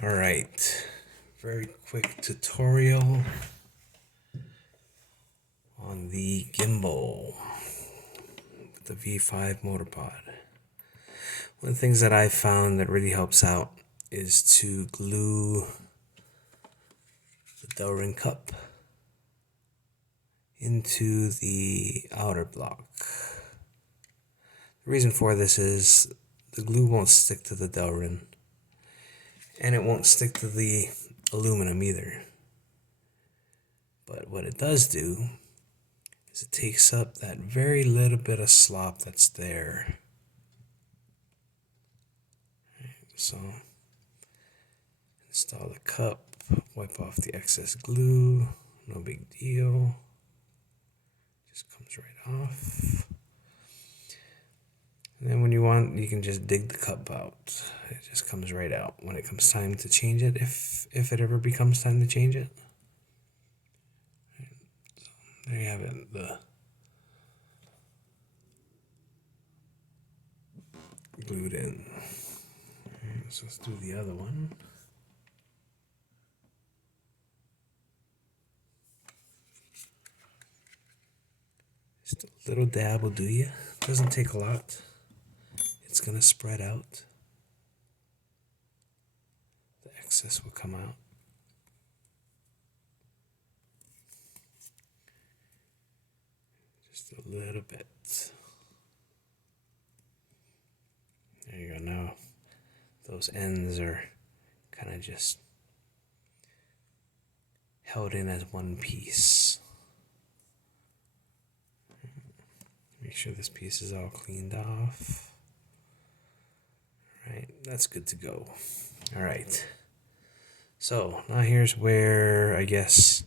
All right, very quick tutorial on the gimbal with the V5 motor pod. One of the things that I've found that really helps out is to glue the dowel ring cup into the outer block. The reason for this is the glue won't stick to the dowel ring, and it won't stick to the aluminum either. But what it does do is it takes up that very little bit of slop that's there. So install the cup, wipe off the excess glue, no big deal. Just comes right off. And then when you want, you can just dig the cup out. It just comes right out when it comes time to change it, if it ever becomes time to change it. So there you have it, the glued in. Right, so let's do the other one. Just a little dab will do you. Doesn't take a lot. It's gonna spread out. The excess will come out. Just a little bit. There you go. Now those ends are kind of just held in as one piece. Make sure this piece is all cleaned off. All right, that's good to go. All right. So now here's where I guess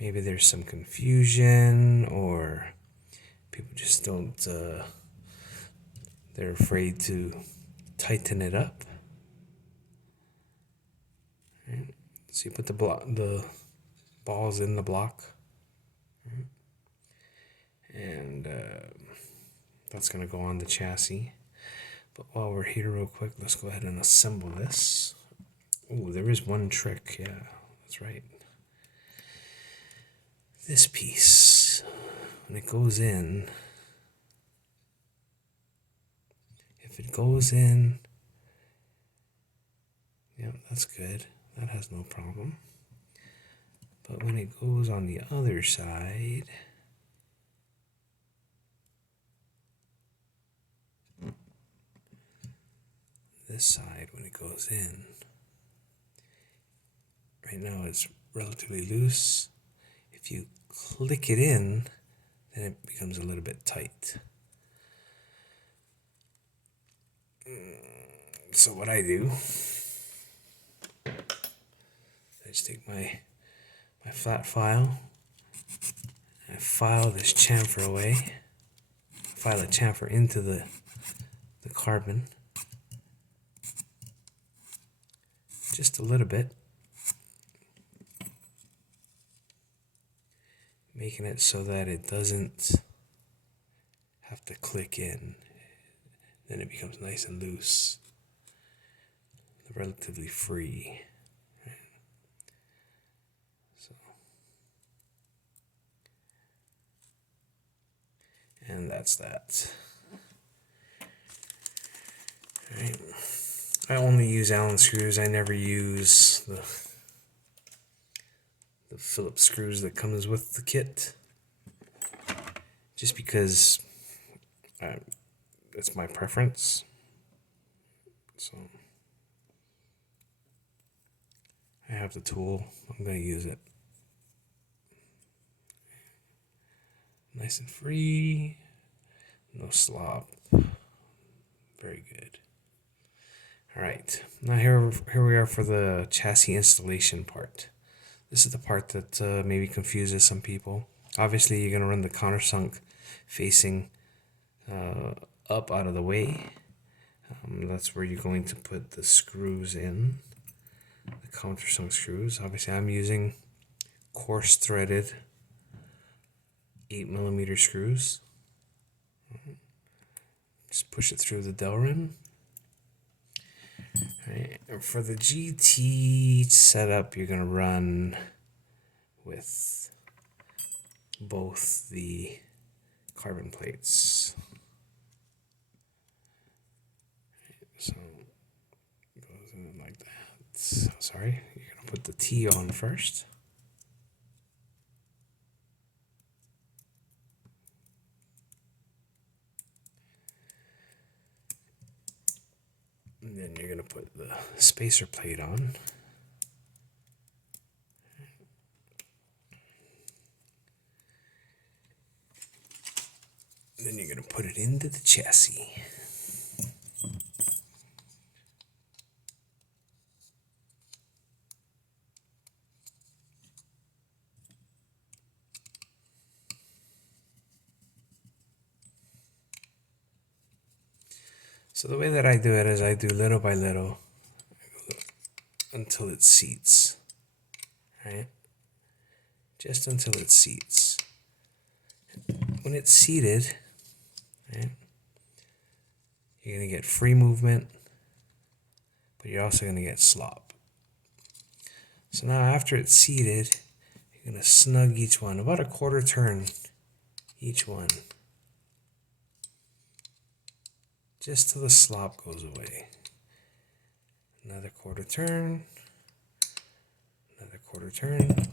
maybe there's some confusion, or people just don't, they're afraid to tighten it up. Right. So you put the balls in the block, right? And that's going to go on the chassis. But while we're here real quick, let's go ahead and assemble this. Oh, there is one trick. Yeah, that's right. This piece, when it goes in, if it goes in, yeah, that's good. That has no problem. But when it goes on the other side, this side, when it goes in, right now it's relatively loose. If you click it in, then it becomes a little bit tight. So what I do, I just take my flat file, and I file this chamfer away, file the chamfer into the carbon, just a little bit, making it so that it doesn't have to click in. Then it becomes nice and loose, relatively free. Right? So, and that's that. All right. I only use Allen screws. I never use the Phillips screws that comes with the kit, just because it's my preference. So I have the tool. I'm going to use it. Nice and free. No slop. Very good. All right. Now here we are for the chassis installation part. This is the part that maybe confuses some people. Obviously, you're going to run the countersunk facing up out of the way. That's where you're going to put the screws in, the countersunk screws. Obviously, I'm using coarse threaded 8mm screws. Just push it through the dowel ring. Right. And for the GT setup, you're going to run with both the carbon plates. So it goes in like that. Sorry, you're going to put the T on first. And then you're going to put the spacer plate on. And then you're going to put it into the chassis. So the way that I do it is I do little by little until it seats, right? Just until it seats. When it's seated, right, you're going to get free movement, but you're also going to get slop. So now after it's seated, you're going to snug each one, about a quarter turn each one, just till the slop goes away. Another quarter turn, another quarter turn.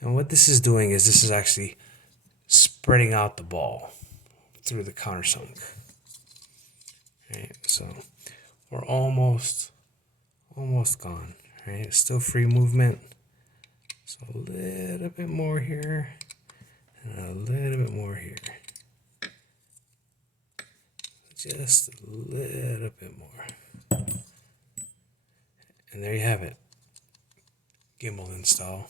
And what this is doing is this is actually spreading out the ball through the countersunk. Right, so we're almost gone. Right, still free movement. So a little bit more here, and a little bit more here. Just a little bit more. And there you have it. Gimbal install.